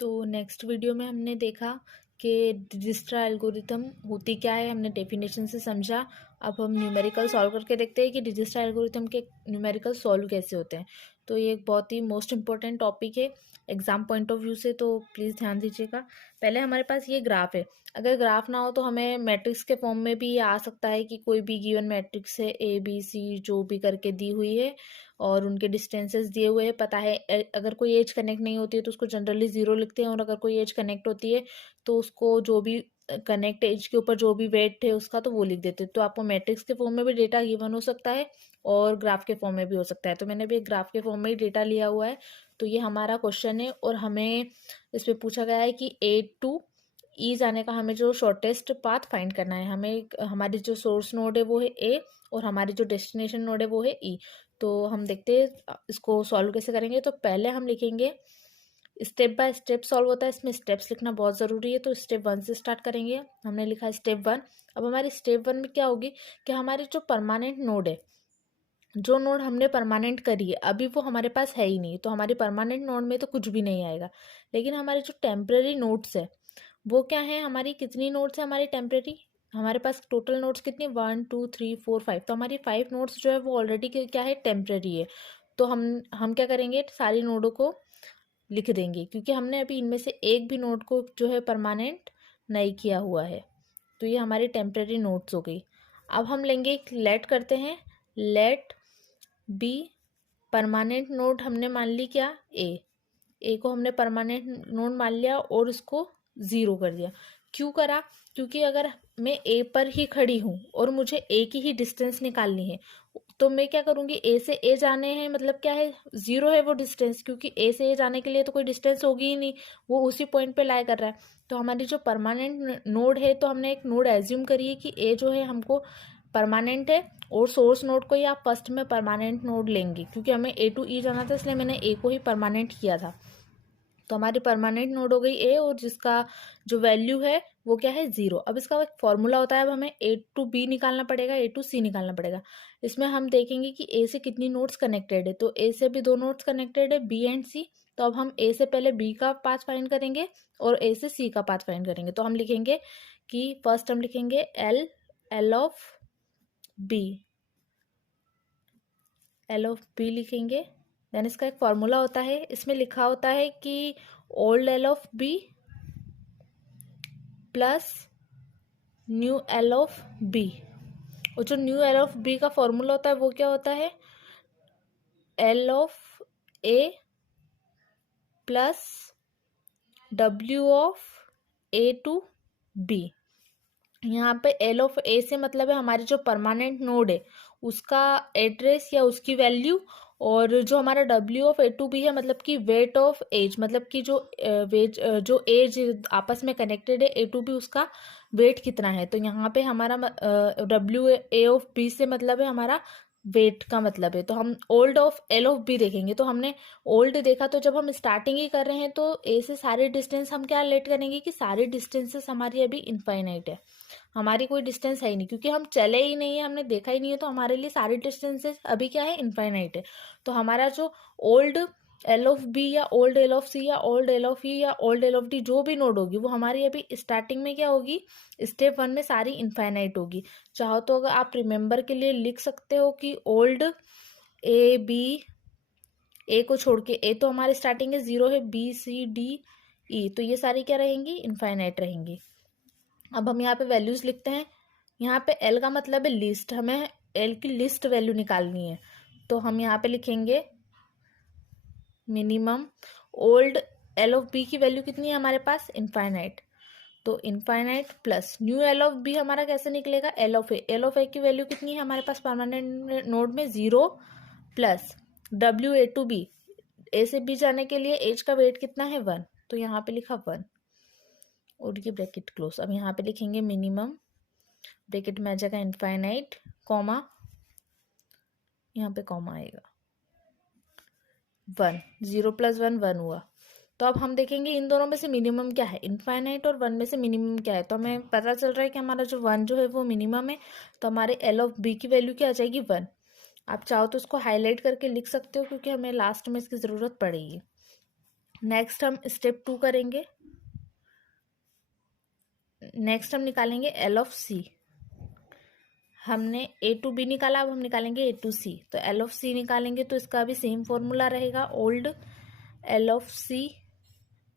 तो next video में हमने देखा कि डिजिस्ट्रा एल्गोरिथम होती क्या है, हमने डेफिनेशन से समझा। अब हम न्यूमेरिकल सॉल्व करके देखते हैं कि डिजिस्ट्रा एल्गोरिथम के न्यूमेरिकल सॉल्व कैसे होते हैं। तो ये एक बहुत ही मोस्ट इंपॉर्टेंट टॉपिक है एग्जाम पॉइंट ऑफ व्यू से, तो प्लीज़ ध्यान दीजिएगा। पहले हमारे पास ये ग्राफ है। अगर ग्राफ ना हो तो हमें मैट्रिक्स के फॉर्म में भी आ सकता है कि कोई भी गिवन मैट्रिक्स है ABC जो भी करके दी हुई है और उनके डिस्टेंसेस दिए हुए हैं, पता है अगर कोई एज कनेक्ट नहीं होती है तो उसको जनरली 0 लिखते हैं, और अगर कोई एज कनेक्ट होती है तो उसको जो भी कनेक्ट एज के ऊपर जो भी वेट है उसका तो वो लिख देते हैं। तो आपको मैट्रिक्स के फॉर्म में भी डेटा गिवन हो सकता है और ग्राफ के फॉर्म में भी हो सकता है। तो मैंने भी एक ग्राफ के फॉर्म में ही डेटा लिया हुआ है। तो ये हमारा क्वेश्चन है और हमें इसमें पूछा गया है कि A टू E जाने का हमें जो शॉर्टेस्ट पाथ फाइंड करना है। हमें हमारी जो सोर्स नोड है वो है A और हमारी जो डेस्टिनेशन नोड है वो है E। तो हम देखते हैं इसको सॉल्व कैसे करेंगे। तो पहले हम लिखेंगे, स्टेप बाय स्टेप सॉल्व होता है, इसमें स्टेप्स लिखना बहुत ज़रूरी है। तो स्टेप 1 से स्टार्ट करेंगे। हमने लिखा है स्टेप 1। अब हमारी स्टेप 1 में क्या होगी कि हमारी जो परमानेंट नोड है, जो नोड हमने परमानेंट करी है, अभी वो हमारे पास है ही नहीं, तो हमारी परमानेंट नोड में तो कुछ भी नहीं आएगा। लेकिन हमारे जो टेम्पररी नोड्स है वो क्या है, हमारी कितनी नोड्स है हमारी टेम्पररी, हमारे पास टोटल नोड्स कितनी 1 2 3 4 5, तो हमारी 5 नोड्स जो है वो ऑलरेडी क्या है, टेम्पररी है। तो हम क्या करेंगे, सारी नोडों को लिख देंगे क्योंकि हमने अभी इनमें से एक भी नोड को जो है परमानेंट नहीं किया हुआ है। तो ये हमारी टेम्पररी नोड्स हो गई। अब हम लेंगे एक लेट करते हैं, लेट बी परमानेंट नोड हमने मान ली क्या, ए को हमने परमानेंट नोड मान लिया और उसको 0 कर दिया। क्यों करा, क्योंकि अगर मैं ए पर ही खड़ी हूँ और मुझे ए की ही डिस्टेंस निकालनी है तो मैं क्या करूँगी, ए से ए जाने हैं मतलब क्या है, 0 है वो डिस्टेंस, क्योंकि ए से ए जाने के लिए तो कोई डिस्टेंस होगी ही नहीं, वो उसी पॉइंट पे लाई कर रहा है। तो हमारी जो परमानेंट नोड है, तो हमने एक नोड एज्यूम करी है कि ए जो है हमको परमानेंट है, और सोर्स नोड को ही आप फर्स्ट में परमानेंट नोड लेंगे क्योंकि हमें A टू E जाना था, इसलिए मैंने ए को ही परमानेंट किया था। तो हमारी परमानेंट नोड हो गई ए, और जिसका जो वैल्यू है वो क्या है, 0। अब इसका एक फॉर्मूला होता है, अब हमें A टू B निकालना पड़ेगा, A टू C निकालना पड़ेगा। इसमें हम देखेंगे कि A से कितनी नोड्स कनेक्टेड है, तो A से भी 2 नोड्स कनेक्टेड है, B एंड C। तो अब हम A से पहले B का पाथ फाइंड करेंगे और A से C का पाथ फाइंड करेंगे। तो हम लिखेंगे कि फर्स्ट हम लिखेंगे L of B, L of B लिखेंगे। देन इसका एक फॉर्मूला होता है, इसमें लिखा होता है कि old L of B plus new L of B। और जो न्यू L ऑफ B का फॉर्मूला होता है वो क्या होता है, L of A plus W of A to B। यहाँ पे L ऑफ A से मतलब है हमारी जो परमानेंट नोड है उसका एड्रेस या उसकी वैल्यू, और जो हमारा W of A to B है मतलब कि वेट ऑफ एज, मतलब कि जो जो एज आपस में कनेक्टेड है A टू B, उसका वेट कितना है। तो यहाँ पे हमारा WA ऑफ B से मतलब है हमारा वेट का मतलब है। तो हम old of L of B देखेंगे। तो हमने ओल्ड देखा, तो जब हम स्टार्टिंग ही कर रहे हैं तो A से सारे डिस्टेंस हम क्या लेट करेंगे कि सारे डिस्टेंसेस हमारी अभी इनफाइनाइट है, हमारी कोई डिस्टेंस है ही नहीं क्योंकि हम चले ही नहीं है, हमने देखा ही नहीं है, तो हमारे लिए सारे डिस्टेंसेस अभी क्या है, इनफाइनाइट है। तो हमारा जो ओल्ड L ऑफ B या ओल्ड L ऑफ C या ओल्ड L ऑफ E या ओल्ड L ऑफ D जो भी नोड होगी वो हमारी अभी स्टार्टिंग में क्या होगी, स्टेप 1 में सारी इनफाइनाइट होगी। चाहो तो अगर आप रिमेंबर के लिए लिख सकते हो कि ओल्ड A को छोड़ के, A तो हमारे स्टार्टिंग है 0 है, B C D E, तो ये सारी क्या रहेंगी, इनफाइनाइट रहेंगी। अब हम यहाँ पे वैल्यूज लिखते हैं। यहाँ पे L का मतलब है लिस्ट, हमें L की लिस्ट वैल्यू निकालनी है। तो हम यहाँ पे लिखेंगे minimum old L of B की वैल्यू कितनी है हमारे पास, इनफाइनाइट। तो infinite plus new L of B हमारा कैसे निकलेगा, L ऑफ A की वैल्यू कितनी है हमारे पास परमानेंट नोड में, 0 plus WA to B, A से B जाने के लिए एज का वेट कितना है, 1। तो यहाँ पे लिखा 1 और ये ब्रैकेट क्लोज। अब यहाँ पे लिखेंगे मिनिमम, ब्रैकेट में आ जाएगा इनफाइनाइट, कॉमा, यहाँ पे कॉमा आएगा 1, 0 प्लस 1 1 हुआ। तो अब हम देखेंगे इन दोनों में से मिनिमम क्या है, इनफाइनाइट और 1 में से मिनिमम क्या है। तो हमें पता चल रहा है कि हमारा जो 1 जो है वो मिनिमम है, तो हमारे L ऑफ B की वैल्यू क्या आ जाएगी, 1। आप चाहो तो उसको हाईलाइट करके लिख सकते हो क्योंकि हमें लास्ट में इसकी ज़रूरत पड़ेगी। नेक्स्ट हम स्टेप 2 करेंगे। नेक्स्ट हम निकालेंगे एल ऑफ सी। हमने ए टू बी निकाला, अब हम निकालेंगे ए टू सी। तो एल ऑफ सी निकालेंगे तो इसका भी सेम फॉर्मूला रहेगा, old L of C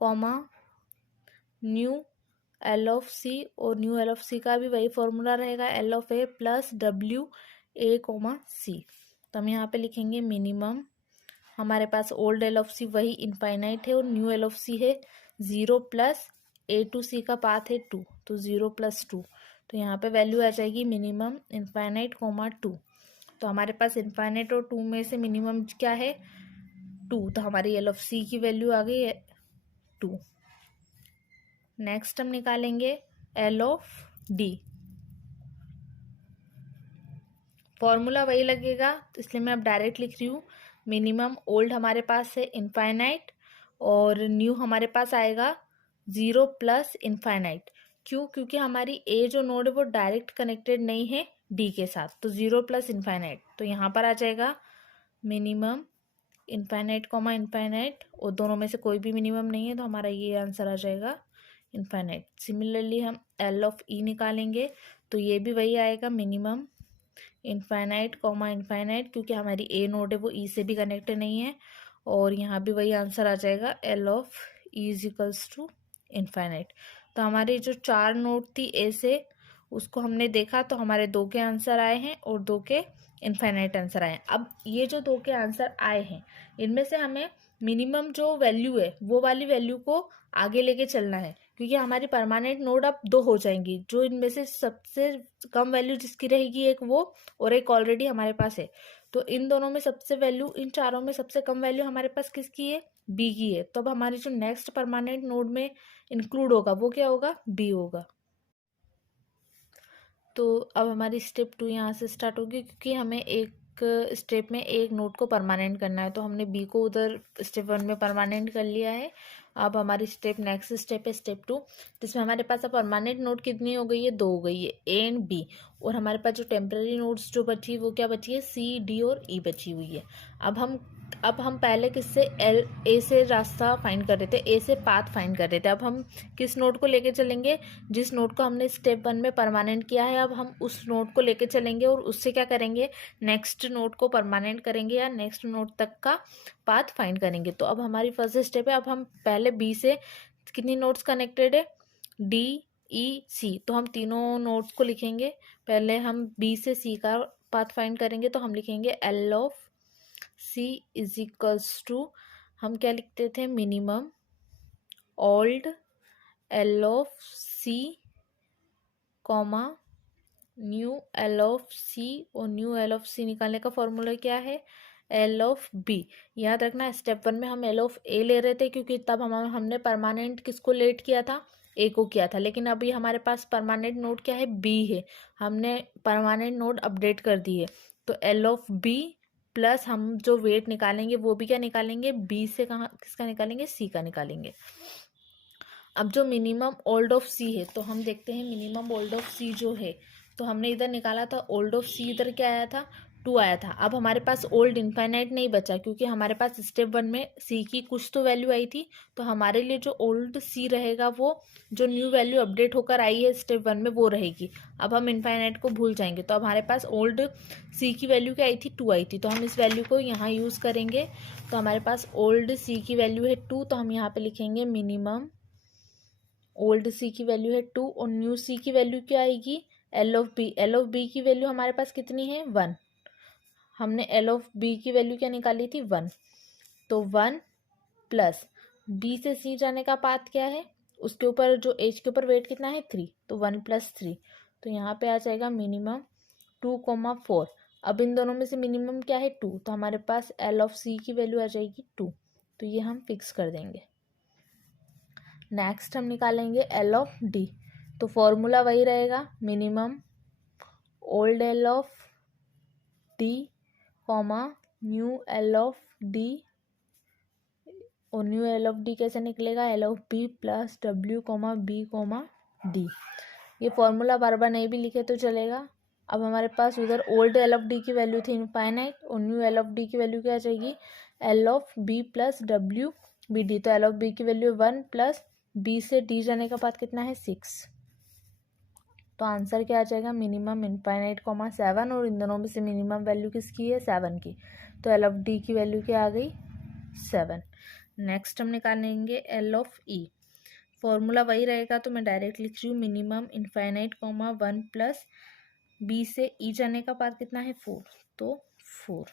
comma new L of C, और न्यू एल ऑफ सी का भी वही फॉर्मूला रहेगा, L of A plus W A comma C. तो हम यहाँ पे लिखेंगे मिनिमम, हमारे पास ओल्ड एल ऑफ सी वही इनफाइनाइट है और न्यू एल ऑफ सी है 0 प्लस ए टू सी का पाथ है 2, तो 0 प्लस 2। तो यहाँ पे वैल्यू आ जाएगी मिनिमम इनफाइनाइट कॉमा 2। तो हमारे पास इनफाइनाइट और 2 में से मिनिमम क्या है 2, तो हमारी एल ऑफ सी की वैल्यू आ गई है 2। नेक्स्ट हम निकालेंगे एल ऑफ डी। फॉर्मूला वही लगेगा, तो इसलिए मैं अब डायरेक्ट लिख रही हूँ मिनिमम ओल्ड हमारे पास है इनफाइनाइट और न्यू हमारे पास आएगा 0 प्लस इनफाइनाइट। क्यों? क्योंकि हमारी ए जो नोड है वो डायरेक्ट कनेक्टेड नहीं है डी के साथ, तो 0 प्लस इनफाइनाइट। तो यहाँ पर आ जाएगा मिनिमम इनफाइनाइट कॉमा इनफाइनाइट, और दोनों में से कोई भी मिनिमम नहीं है तो हमारा ये आंसर आ जाएगा इनफाइनाइट। सिमिलरली हम एल ऑफ ई निकालेंगे तो ये भी वही आएगा मिनिमम इनफाइनाइट कॉमा इनफाइनाइट, क्योंकि हमारी ए नोड है वो ई से भी कनेक्टेड नहीं है, और यहाँ भी वही आंसर आ जाएगा L of E is equals to infinite. तो हमारी जो 4 नोड थी ए से, उसको हमने देखा तो हमारे 2 के आंसर आए हैं और 2 के इनफाइनाइट आंसर आए हैं। अब ये जो 2 के आंसर आए हैं इनमें से हमें मिनिमम जो वैल्यू है वो वाली वैल्यू को आगे लेके चलना है, क्योंकि हमारी परमानेंट नोड अब 2 हो जाएंगी। जो इनमें से सबसे कम वैल्यू जिसकी रहेगी एक वो, और एक ऑलरेडी हमारे पास है। तो इन दोनों में सबसे वैल्यू, इन चारों में सबसे कम वैल्यू हमारे पास किसकी है? बी की है। तो अब हमारी जो नेक्स्ट परमानेंट नोड में इंक्लूड होगा वो क्या होगा? बी होगा। तो अब हमारी स्टेप 2 यहाँ से स्टार्ट होगी, क्योंकि हमें एक स्टेप में एक नोड को परमानेंट करना है। तो हमने बी को उधर स्टेप 1 में परमानेंट कर लिया है। अब हमारी नेक्स्ट स्टेप है स्टेप 2, जिसमें हमारे पास अब परमानेंट नोड कितनी हो गई है? 2 हो गई है, ए एंड बी। और हमारे पास जो टेम्पररी नोड्स जो बची वो क्या बची है? सी, डी और ई बची हुई है। अब हम पहले किससे ए से रास्ता फाइंड कर रहे थे, ए से पाथ फाइंड कर रहे थे। अब हम किस नोड को लेके चलेंगे? जिस नोड को हमने स्टेप 1 में परमानेंट किया है, अब हम उस नोड को लेके चलेंगे और उससे क्या करेंगे? नेक्स्ट नोड को परमानेंट करेंगे या नेक्स्ट नोड तक का पाथ फाइंड करेंगे। तो अब हमारी फर्स्ट स्टेप है, अब हम पहले बी से कितनी नोड्स कनेक्टेड है? डी, ई, सी। तो हम तीनों नोड्स को लिखेंगे। पहले हम बी से सी का पाथ फाइंड करेंगे, तो हम लिखेंगे L of C is equals to, हम क्या लिखते थे? Minimum old L of C comma new L of C, और न्यू एल ऑफ सी निकालने का फॉर्मूला क्या है? L of B. याद रखना स्टेप 1 में हम एल ऑफ ए ले रहे थे, क्योंकि तब हमने परमानेंट किसको लेट किया था? ए को किया था। लेकिन अभी हमारे पास परमानेंट नोड क्या है? बी है। हमने परमानेंट नोड अपडेट कर दी है, तो एल ऑफ बी प्लस हम जो वेट निकालेंगे वो भी क्या निकालेंगे? बी से कहाँ किसका निकालेंगे? सी का निकालेंगे। अब जो मिनिमम ओल्ड ऑफ सी है, तो हम देखते हैं मिनिमम ओल्ड ऑफ सी जो है, तो हमने इधर निकाला था ओल्ड ऑफ सी, इधर क्या आया था? 2 आया था। अब हमारे पास ओल्ड इनफाइनाइट नहीं बचा, क्योंकि हमारे पास स्टेप 1 में सी की कुछ तो वैल्यू आई थी। तो हमारे लिए जो ओल्ड सी रहेगा वो जो न्यू वैल्यू अपडेट होकर आई है स्टेप 1 में वो रहेगी। अब हम इनफाइनाइट को भूल जाएंगे। तो अब हमारे पास ओल्ड सी की वैल्यू क्या आई थी? 2 आई थी। तो हम इस वैल्यू को यहाँ यूज़ करेंगे। तो हमारे पास ओल्ड सी की वैल्यू है 2, तो हम यहाँ पे लिखेंगे मिनिमम ओल्ड सी की वैल्यू है 2, और न्यू सी की वैल्यू क्या आएगी? L of B. L of B की वैल्यू हमारे पास कितनी है? 1। हमने एल ऑफ बी की वैल्यू क्या निकाली थी? 1। तो 1 प्लस बी से सी जाने का पाथ क्या है? उसके ऊपर जो एज के ऊपर वेट कितना है? 3, तो 1 प्लस 3। तो यहाँ पे आ जाएगा मिनिमम 2,4। अब इन दोनों में से मिनिमम क्या है? 2। तो हमारे पास एल ऑफ सी की वैल्यू आ जाएगी 2। तो ये हम फिक्स कर देंगे। नेक्स्ट हम निकालेंगे एल ऑफ डी। तो फॉर्मूला वही रहेगा, minimum old L of D comma new L of D, और न्यू एल ऑफ डी कैसे निकलेगा? L of B plus W comma B comma D. ये फॉर्मूला बार बार नहीं भी लिखे तो चलेगा। अब हमारे पास उधर ओल्ड एल ऑफ डी की वैल्यू थी इनफाइनाइट, और न्यू एल ऑफ डी की वैल्यू क्या आ जाएगी? L of B plus W B D. तो एल ऑफ बी की वैल्यू 1 प्लस बी से डी जाने का पाथ कितना है 6। तो आंसर क्या आ जाएगा मिनिमम इनफाइनाइट कॉमा 7, और इन दोनों में से मिनिमम वैल्यू किसकी है 7 की। तो एल ऑफ डी की वैल्यू क्या आ गई 7। नेक्स्ट हम निकालेंगे एल ऑफ ई। फॉर्मूला वही रहेगा, तो मैं डायरेक्ट लिख रही हूँ minimum infinite comma 1 plus B से ई जाने का पाथ कितना है 4, तो 4।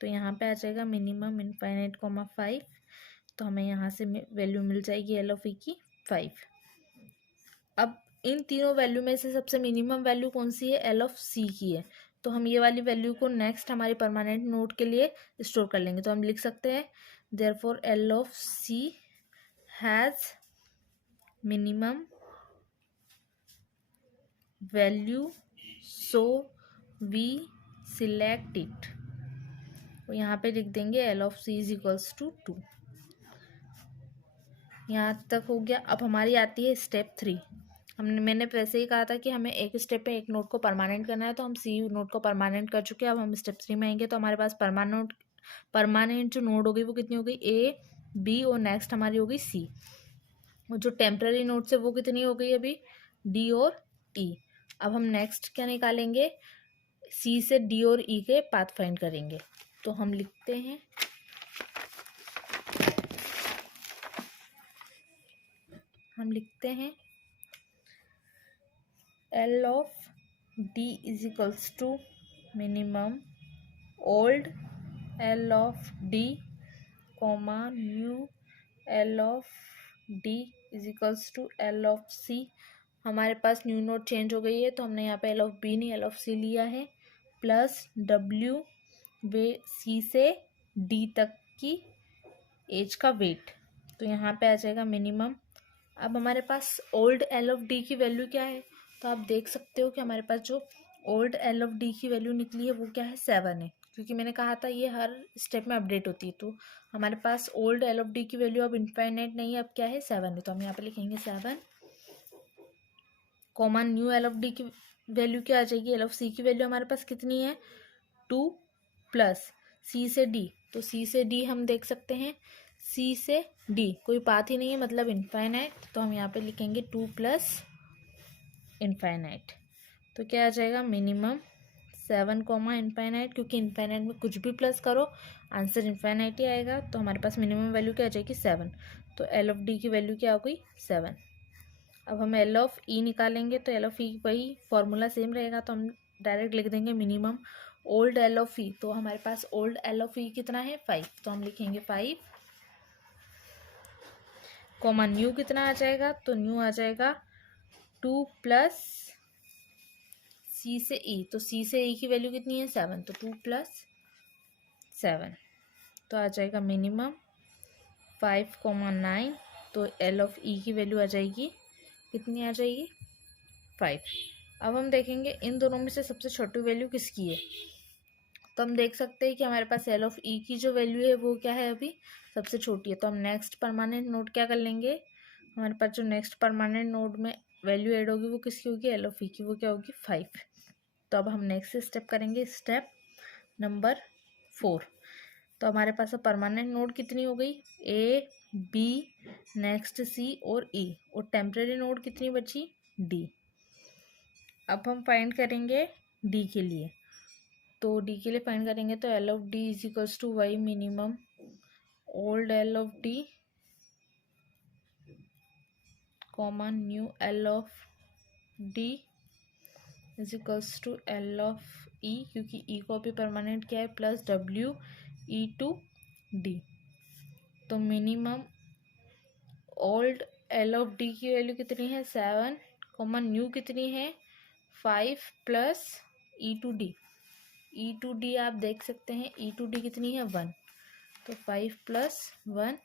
तो यहाँ पे आ जाएगा मिनिमम इनफाइनाइट कॉमा 5। तो हमें यहाँ से वैल्यू मिल जाएगी एल ऑफ ई की 5। अब इन तीनों वैल्यू में से सबसे मिनिमम वैल्यू कौन सी है एल ऑफ सी की है। तो हम ये वाली वैल्यू को नेक्स्ट हमारी परमानेंट नोट के लिए स्टोर कर लेंगे। तो हम लिख सकते हैं therefore L of C has minimum value so we select it. तो यहाँ पे लिख देंगे L of C is equals to 2। यहाँ तक हो गया। अब हमारी आती है स्टेप 3। मैंने वैसे ही कहा था कि हमें एक स्टेप में एक नोट को परमानेंट करना है, तो हम सी नोट को परमानेंट कर चुके हैं। अब हम स्टेप 3 में आएंगे, तो हमारे पास परमानेंट जो नोट हो गई वो कितनी हो गई ए बी, और नेक्स्ट हमारी हो गई सी। और जो टेम्पररी नोट्स है वो कितनी हो गई अभी डी और ई। अब हम नेक्स्ट क्या निकालेंगे सी से डी और ई के पाथ फाइंड करेंगे। तो हम लिखते हैं L of D is equals to minimum old L of D comma new L of D is equals to L of C. हमारे पास न्यू नोट चेंज हो गई है, तो हमने यहाँ पे एल ऑफ बी नहीं एल ऑफ सी लिया है, प्लस डब्ल्यू वे सी से डी तक की एज का वेट। तो यहाँ पे आ जाएगा मिनिमम। अब हमारे पास ओल्ड एल ऑफ डी की वैल्यू क्या है, तो आप देख सकते हो कि हमारे पास जो ओल्ड एल ऑफ डी की वैल्यू निकली है वो क्या है 7 है, क्योंकि मैंने कहा था ये हर स्टेप में अपडेट होती है। तो हमारे पास ओल्ड एल ऑफ डी की वैल्यू अब इनफाइनाइट नहीं है, अब क्या है 7 है। तो हम यहाँ पे लिखेंगे 7 common new L of D की वैल्यू क्या आ जाएगी एल ऑफ सी की वैल्यू हमारे पास कितनी है 2 प्लस सी से डी। तो सी से डी हम देख सकते हैं सी से डी कोई पाथ ही नहीं है, मतलब इनफाइनाइट। तो हम यहाँ पे लिखेंगे 2 प्लस इनफाइनाइट। तो क्या आ जाएगा मिनिमम 7 कॉमा इनफाइनाइट, क्योंकि इनफाइनाइट में कुछ भी प्लस करो आंसर इनफाइनाइट ही आएगा। तो हमारे पास मिनिमम वैल्यू क्या आ जाएगी 7। तो एल ऑफ डी की वैल्यू क्या हो गई 7। अब हम एल ऑफ ई निकालेंगे, तो एल ऑफ ई वही फॉर्मूला सेम रहेगा, तो हम डायरेक्ट लिख देंगे मिनिमम ओल्ड एल ऑफ ई। तो हमारे पास ओल्ड एल ऑफ ई कितना है 5, तो हम लिखेंगे 5 कॉमा न्यू कितना आ जाएगा, तो न्यू आ जाएगा 2 प्लस सी से ई। तो सी से ई की वैल्यू कितनी है 7, तो 2 प्लस 7। तो आ जाएगा मिनिमम 5 कॉमा 9। तो एल ऑफ ई की वैल्यू आ जाएगी कितनी आ जाएगी 5। अब हम देखेंगे इन दोनों में से सबसे छोटी वैल्यू किसकी है। तो हम देख सकते हैं कि हमारे पास एल ऑफ ई की जो वैल्यू है वो क्या है अभी सबसे छोटी है। तो हम नेक्स्ट परमानेंट नोड क्या कर लेंगे, हमारे पास जो नेक्स्ट परमानेंट नोड में वैल्यू ऐड होगी वो किसकी होगी एल ऑफ ई की, वो क्या होगी 5। तो अब हम नेक्स्ट स्टेप करेंगे स्टेप नंबर 4। तो हमारे पास अब परमानेंट नोड कितनी हो गई ए बी नेक्स्ट सी और ई, और टेम्परेरी नोड कितनी बची डी। अब हम फाइंड करेंगे डी के लिए। तो डी के लिए फाइंड करेंगे तो L of D is equals to Y minimum old L of D comma new L of D is equals to L of E, क्योंकि ई को भी परमानेंट क्या है plus W E to D. तो minimum old L of D की value कितनी है 7 comma new कितनी है 5 plus E to D. E to D आप देख सकते हैं ई टू डी कितनी है 1, तो 5 प्लस 1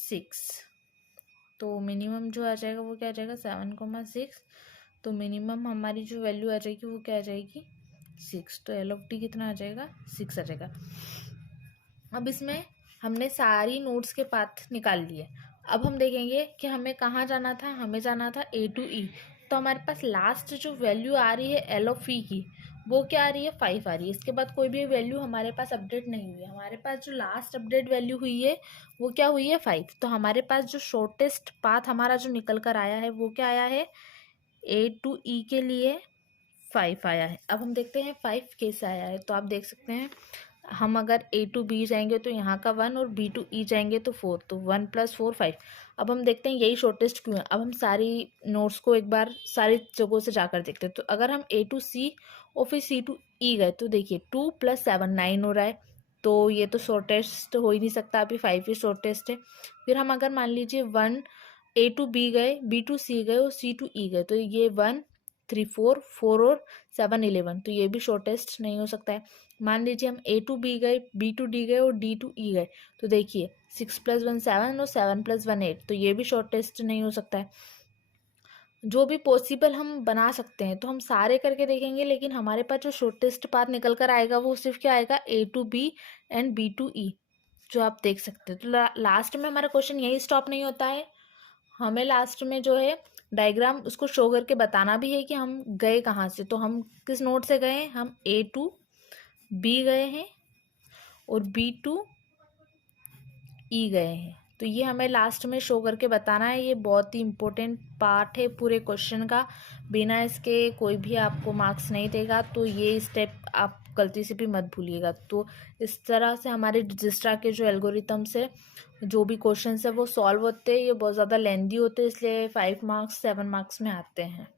6। तो मिनिमम जो आ जाएगा वो क्या आ जाएगा 7,6। तो मिनिमम हमारी जो वैल्यू आ जाएगी वो क्या आ जाएगी 6। तो एल ऑफ टी कितना आ जाएगा 6 आ जाएगा। अब इसमें हमने सारी नोड्स के पाथ निकाल लिए। अब हम देखेंगे कि हमें कहाँ जाना था, हमें जाना था ए टू ई। तो हमारे पास लास्ट जो वैल्यू आ रही है एल ऑफ ई की, वो क्या आ रही है, 5 आ रही है। इसके बाद कोई भी वैल्यू हमारे पास अपडेट नहीं हुई है। हमारे पास जो लास्ट अपडेट वैल्यू हुई है वो क्या हुई है, 5। तो हमारे पास जो शॉर्टेस्ट पाथ हमारा जो निकल कर आया है वो क्या आया है, ए टू ई के लिए 5 आया है। अब हम देखते हैं 5 कैसे आया है। तो आप देख सकते हैं, हम अगर ए टू बी जाएंगे तो यहाँ का 1 और बी टू ई जाएंगे तो 4, तो 1 + 4 5। अब हम देखते हैं यही शॉर्टेस्ट क्यों है। अब हम सारी नोट्स को एक बार सारी जगहों से जाकर देखते हैं। तो अगर हम ए टू सी और फिर सी टू ई गए तो देखिए 2 + 7 9 हो रहा है। तो ये तो शॉर्टेस्ट हो ही नहीं सकता, अभी 5 ही शॉर्टेस्ट है। फिर हम अगर मान लीजिए 1 ए टू बी गए, बी टू सी गए और सी टू ई गए, तो ये 1 3 4 4 और 7 11, तो ये भी शॉर्टेस्ट नहीं हो सकता है। मान लीजिए हम ए टू बी गए, बी टू डी गए और डी टू ई गए, तो देखिए 6 + 1 7 और 7 + 1 8, तो ये भी शॉर्टेस्ट नहीं हो सकता है। जो भी पॉसिबल हम बना सकते हैं तो हम सारे करके देखेंगे, लेकिन हमारे पास जो शॉर्टेस्ट पाथ निकल कर आएगा वो सिर्फ क्या आएगा, A to B and B to E, जो आप देख सकते हैं। तो लास्ट में हमारा क्वेश्चन यही स्टॉप नहीं होता है, हमें लास्ट में जो है डायग्राम उसको शो करके बताना भी है कि हम गए कहाँ से। तो हम किस नोड से गए हैं, हम ए टू बी गए हैं और बी टू ई गए हैं। तो ये हमें लास्ट में शो करके बताना है। ये बहुत ही इम्पोर्टेंट पार्ट है पूरे क्वेश्चन का, बिना इसके कोई भी आपको मार्क्स नहीं देगा। तो ये स्टेप आप गलती से भी मत भूलिएगा। तो इस तरह से हमारे डिजिस्ट्रा के जो एल्गोरिथम्स है, जो भी क्वेश्चंस है वो सॉल्व होते हैं। ये बहुत ज़्यादा लेंदी होते हैं, इसलिए 5 मार्क्स 7 मार्क्स में आते हैं।